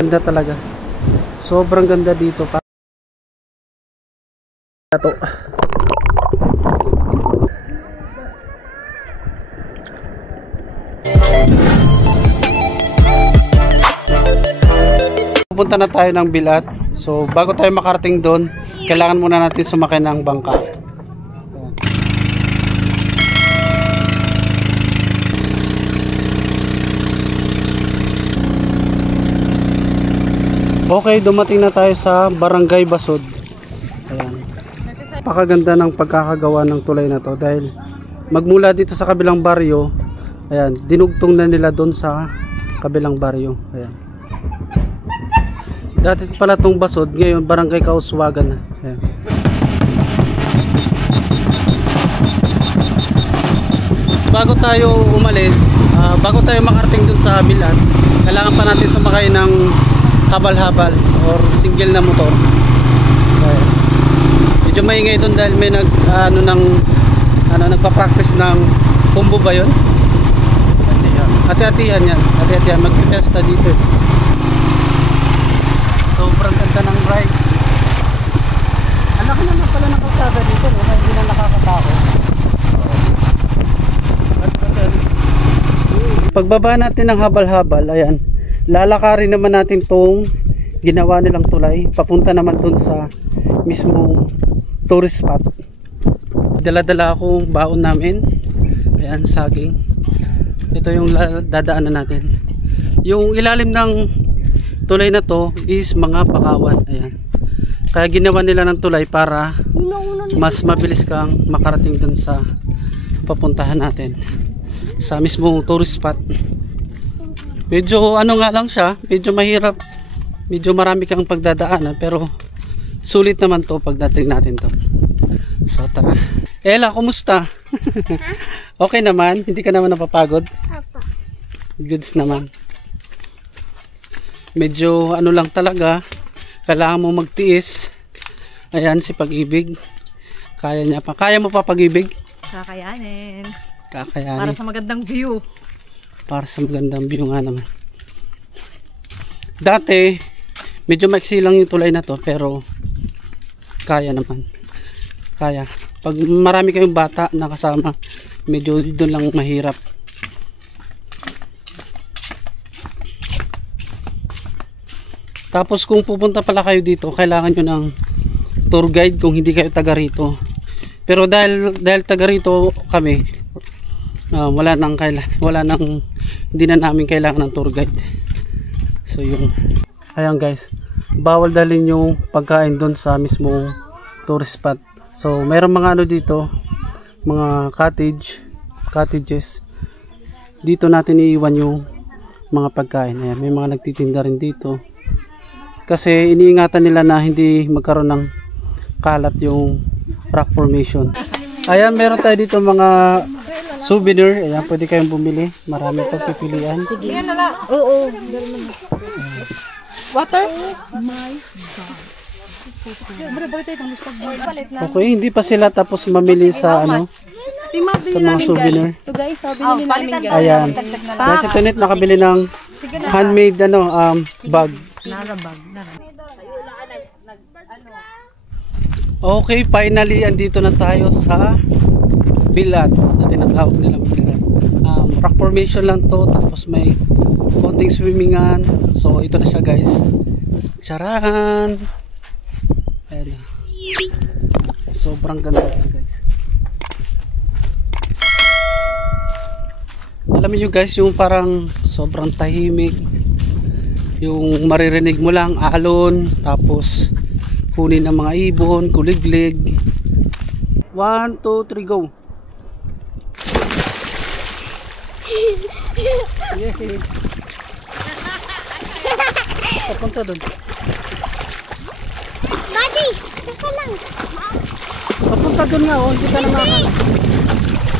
Ganda talaga. Sobrang ganda dito pa. Ito. Pupunta na tayo ng Bilat. So bago tayo makarating doon, kailangan muna natin sumakay ng bangka. Okay, dumating na tayo sa Barangay Basod. Ayan. Napakaganda ng pagkakagawa ng tulay na to dahil magmula dito sa kabilang baryo, ayan, dinugtong na nila doon sa kabilang baryo. Ayan. Dati pala tong Basod, ngayon Barangay Kauswagan na. Ayan. Bago tayo umalis, bago tayo makarating doon sa Bilat, kailangan pa natin sumakay ng habal-habal or single na motor. So, medyo maingay doon dahil may nagpa-practice ng combo ba yun? Hati-hatihan yan. Hati-hatihan. Magpipesta dito. Sobrang ganda ng ride. Ang laki naman pala ng kalsada dito, no? Hindi na nakakatakot. Pagbaba natin ng habal-habal, ayan, lalakarin naman natin tong ginawa nilang tulay papunta naman dun sa mismong tourist spot. Dala-dala akong baon namin. Ayan, saging. Ito yung dadaanan natin. Yung ilalim ng tulay na to is mga pakawan. Ayan. Kaya ginawa nila ng tulay para mas mabilis kang makarating dun sa papuntahan natin, sa mismong tourist spot. Medyo ano nga lang siya, medyo mahirap, medyo marami kang pagdadaanan, pero sulit naman to pagdating natin to. So tara. Ella, kumusta? Okay naman? Hindi ka naman napapagod? Apa. Goods naman. Medyo ano lang talaga, kailangan mo magtiis. Ayan, si Pag-ibig. Kaya niya pa. Kaya mo pa, Pag-ibig? Kakayanin. Kakayanin. Para sa magandang view. Para sa magandang view nga naman. Dati medyo maiksi lang yung tulay na to, pero kaya naman. Kaya. Pag marami kayong bata na kasama, medyo doon lang mahirap. Tapos kung pupunta pala kayo dito, kailangan nyo ng tour guide kung hindi kayo taga rito. Pero dahil taga rito kami, hindi na namin kailangan ng tour guide. So yung ayan guys, bawal dalhin yung pagkain doon sa mismong tourist spot. So mayroong mga ano dito, mga cottages. Dito natin iiwan yung mga pagkain. Ayan, may mga nagtitinda rin dito. Kasi iniingatan nila na hindi magkaroon ng kalat yung rock formation. Ayan, meron tayo dito mga souvenir. Ayan, pwede kayong bumili. Marami pagpipilian. Sige. Oo. Water? Okay, hindi pa sila tapos mamili sa ano, sa mga souvenir. So guys, sabi namin guys. Ayan. Yan si Tunit nakabili ng handmade bag. Narabag. Okay, finally andito na tayo sa Bilat. Na tinatawag nilang Bilat. Rock formation lang to, tapos may konting swimmingan. So ito na siya guys. Charan! Ayan. Sobrang ganda guys. Alam niyo guys, yung parang sobrang tahimik, yung maririnig mo lang alon, tapos kunin ng mga ibon, kuliglig. 1, 2, 3, go. Yay. Papunta doon. Buddy, teka lang. Papunta doon nga, oh. Hindi ka na makakala.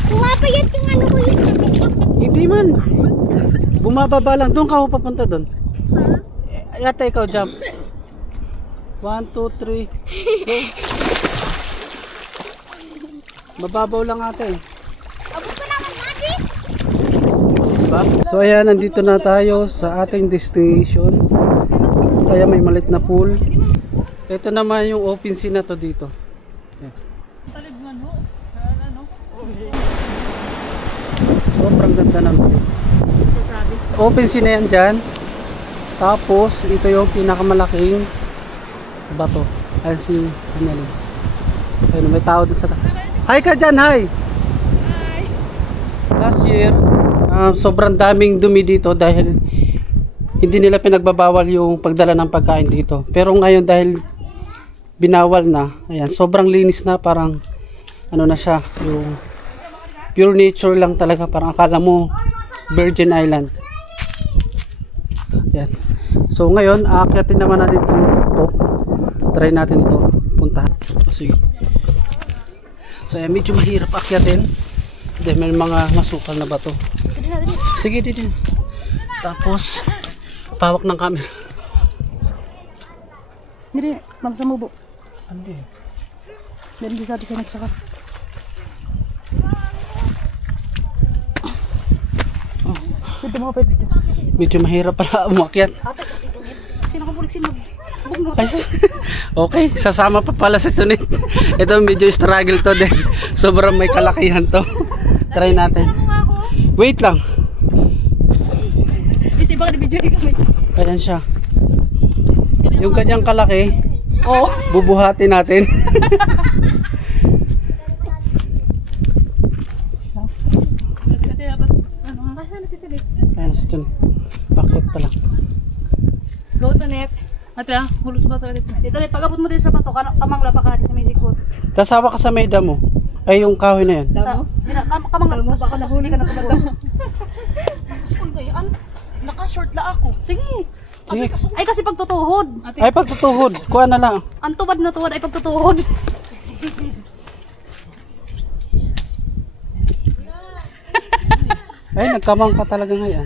Pumapayat yung ano ko yun. Hindi man. Bumababa lang. Doon ka, oh, papunta doon. Yata ikaw, jump. 1, 2, 3. Go. Mababaw lang ata eh. Abot ko naman, buddy. ba? So ayan, nandito na tayo sa ating destination. Kaya may malit na pool. Ito naman yung open sea na to dito. Ayan. Sobrang ganda ng view. Open sea na yan dyan. Tapos ito yung pinakamalaking bato. Ayan si Annalyn. Ayun, may tao dun sa hi ka dyan, hi! Last year, sobrang daming dumi dito dahil hindi nila pinagbabawal yung pagdala ng pagkain dito. Pero ngayon dahil binawal na, ayan, sobrang linis na, parang ano na siya, yung pure nature lang talaga, parang akala mo Virgin Island. Ayan. So ngayon, aakyatin naman natin ito. Try natin ito, puntahan. Sige. So ayan, medyo mahirap akyatin. Dahil may mga masukal na bato. Sige, dito. Tapos, pawak ng camera. Hindi, ma'am sa mubo. Hindi. Meron din sa atin siya nagsaka. Dito mga pwede dito. Medyo mahirap pala umakyat. Sino ka bulik sino? Ay, okay, sasama pa pala si Tunit. Ito medyo struggle to din. Sobrang may kalakihan to. Try natin. Wait lang. Kasi baka di-video di kami. Ayan siya. Yung kanyang kalaki, Oo. bubuhati natin. Ayan si Tunit. Bakit pala? Go to net. Ate hulus ba to dito? Dito net, pag-abot mo din sa bato, kamang lapa ka sa may likod. Tasawa ka sa may damo. Ay, yung kahoy na yan. Kamang lapa, baka nahuli ka na tumato. Naka-short la ako. Sige. Sige. Ay kasi pagtutuhod. Ay, pagtutuhod. Kuha na lang. Ang tubad na tuwad ay pagtutuhod. Ay, nagkamang ka talaga ngayon.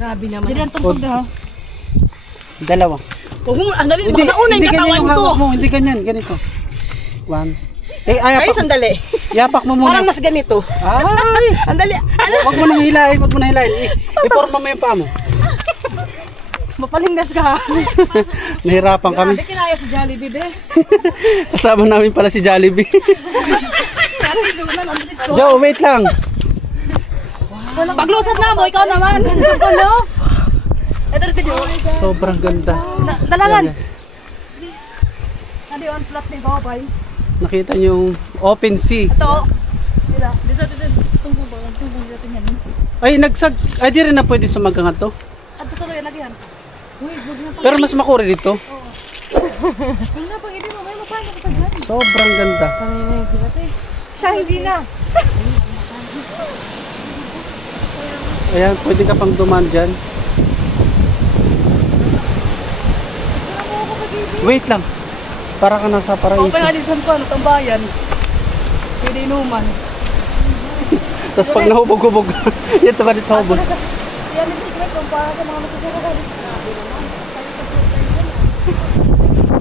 Grabe naman. Hindi ang tugtog na ha. Dalawa. Andali, Hindi, hindi ganyan yung hawak mo. Hindi ganyan. Ganito. One. Eh, Ay, sandali. yapak mo muna. Parang mas ganito. Ay! Andali. Wag mo nang hilahin. Wag mo nang hilahin. I-forma mo yung paa mo. Mapalingas ka ha. Nahirapan kami. Hindi kinaya si Jollibee de. Kasama namin pala si Jollibee. Joe, wait lang. Paglusad na mo, ikaw naman. Ganda pa no? Ito rin. Sobrang ganda. Dalangan. Yan, yan. Adi on flat ni Babay. Nakita niyo yung open sea. Ito. Dito. Tungkol ba? Tungkol natin yan. Ay, ay di rin na pwede sa magkangat to. Ato sa loyan lagi yan. Uy, buti na pa. Pero mas makuri dito. Kung na pang ibig mo, may mapano ka paghan. Sobrang ganda. Siya hindi na. Ayan, pwede ka pang duman dyan. Wait lang. Para ka nasa paraiso. Okay nga din saan ko, ano, tambayan. Pwede inuman. Tapos pag nahubog-hubog, yan ito ba dito hubog? Yan, hindi ko para sa mga matutulog.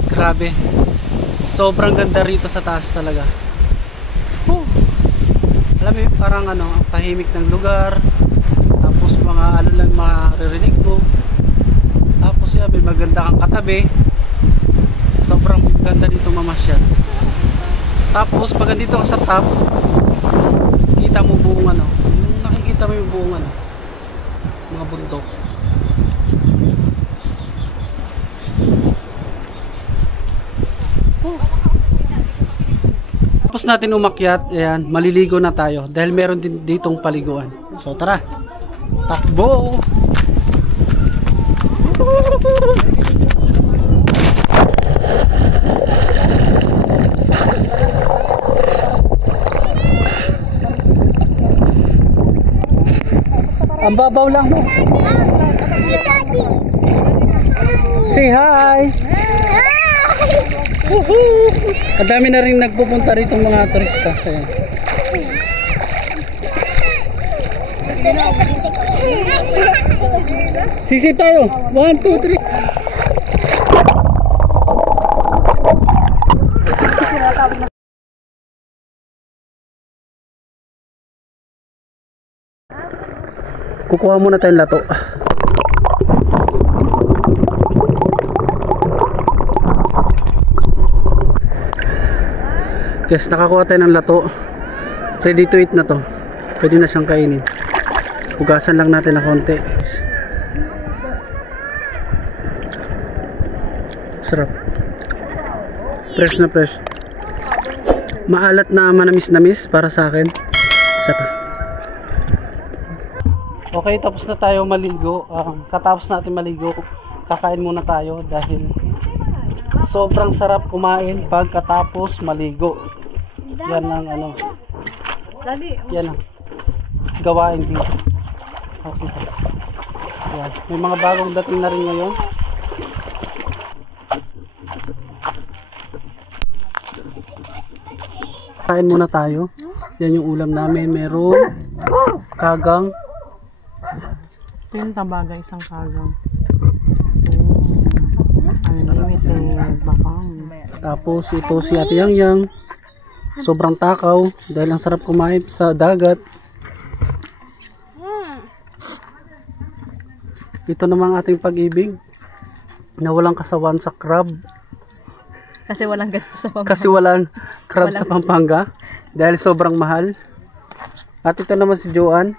Grabe. Sobrang ganda rito sa taas talaga. Alam mo, parang ano, ang tahimik ng lugar. Tapos mga ano lang maririnig mo. Tapos yan, may maganda kang katabi. Sobrang ganda dito mamasyal. Tapos pag andito ka sa top, kita mo buong ano, yung nakikita mo yung buong ano, mga bundok. Tapos natin umakyat, ayan, maliligo na tayo dahil meron din ditong paliguan. So tara, takbo! Ang babaw lang mo. Say hi! Ang dami na rin nagpupunta rito mga turista. Ayan. Sisip tayo. 1, 2, 3. Kukuha muna tayong lato. Yes, nakakuha tayo ng lato. Ready to eat na to. Pwede na siyang kainin. Hugasan lang natin na konti. Sarap. Fresh na fresh. Maalat na manamis-namis para sa akin. Isa pa. Okay, tapos na tayo maligo. Katapos natin maligo, kakain muna tayo dahil sobrang sarap kumain pagkatapos maligo. Yan ang ano. Yan ang gawain dito. Okay. Yan. May mga bagong dating na rin ngayon. Kain muna tayo. Yan yung ulam namin. Meron kagang. Pintabagay isang kagang. Unlimited bakam. Tapos ito si Ate Yang Yang. Sobrang takaw dahil ang sarap kumain sa dagat. Ito namang ating pag-ibig na walang kasawan sa crab. Kasi walang ganito sa Pampanga. Kasi walang crab sa Pampanga dahil sobrang mahal. At ito naman si Joanne.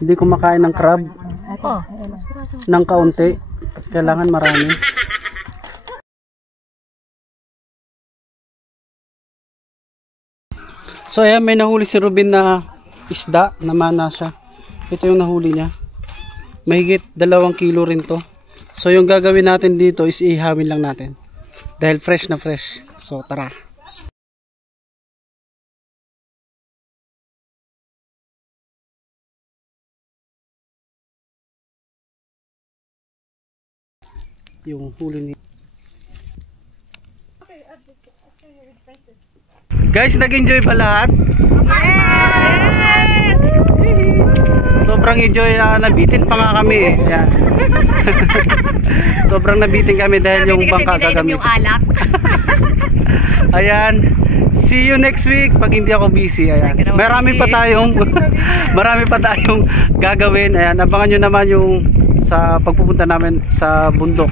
Hindi kumakain ng crab ng kaunti. Kailangan marami. So ayan, may nahuli si Ruben na isda, namana siya. Ito yung nahuli niya. Mahigit 2 kilo rin to. So yung gagawin natin dito is ihawin lang natin. Dahil fresh na fresh. So tara. Yung huli niya. Guys, nag-enjoy pa lahat? Yes! Sobrang enjoy na nabitin pa nga kami eh. Ayan. Sobrang nabitin kami dahil yung bangka gagamitin. Yung alak. Ayan. See you next week pag hindi ako busy. Ayan. Marami pa tayong gagawin. Ayan, abangan nyo naman yung sa pagpupunta namin sa bundok.